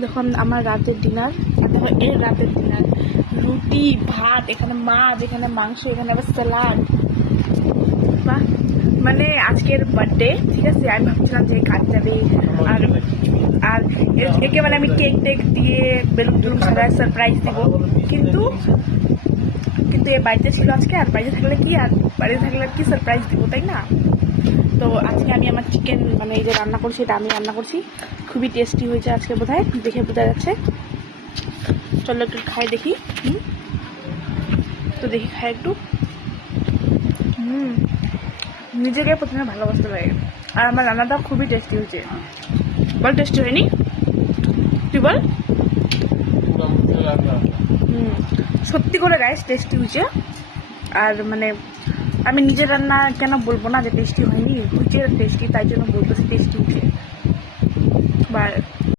দেখুন আমার রাতের ডিনার, দেখো এর রাতের ডিনার, রুটি ভাত, এখানে মাছ, এখানে মাংস, এখানে আবার স্যালাড। বাহ, মানে আজকের বার্থডে, ঠিক আছে, আমি ভাবছিলাম যে কাজ যাবে আর আর একে মানে আমি কেক টেক দিয়ে বেলুন টেলুন ছাড়া সারপ্রাইজ দিব, কিন্তু কিন্তু এ বাড়িতে ছিল আজকে, আর বাড়িতে থাকলে কি সারপ্রাইজ দিব, তাই না? তো আজকে আমি আমার চিকেন মানে এই যে রান্না করছি, এটা আমি রান্না করছি, খুবই টেস্টি হয়েছে আজকে, বোধহয় দেখে বোঝা যাচ্ছে। চলো একটু খাই দেখি। তো দেখি খাই একটু। নিজেকে প্রথমে ভালোবাসতে লাগে, আর আমার রান্নাটাও খুবই টেস্টি হয়েছে। বল টেস্টি হয়নি? তুই বল। সত্যি করে গাইস টেস্টি হয়েছে। আর মানে আমি নিজের রান্না কেন বলবো না যে টেস্টি হয়নি, হয়েছে টেস্টি, তাই জন্য বলতেছি টেস্টি হয়েছে। বাই।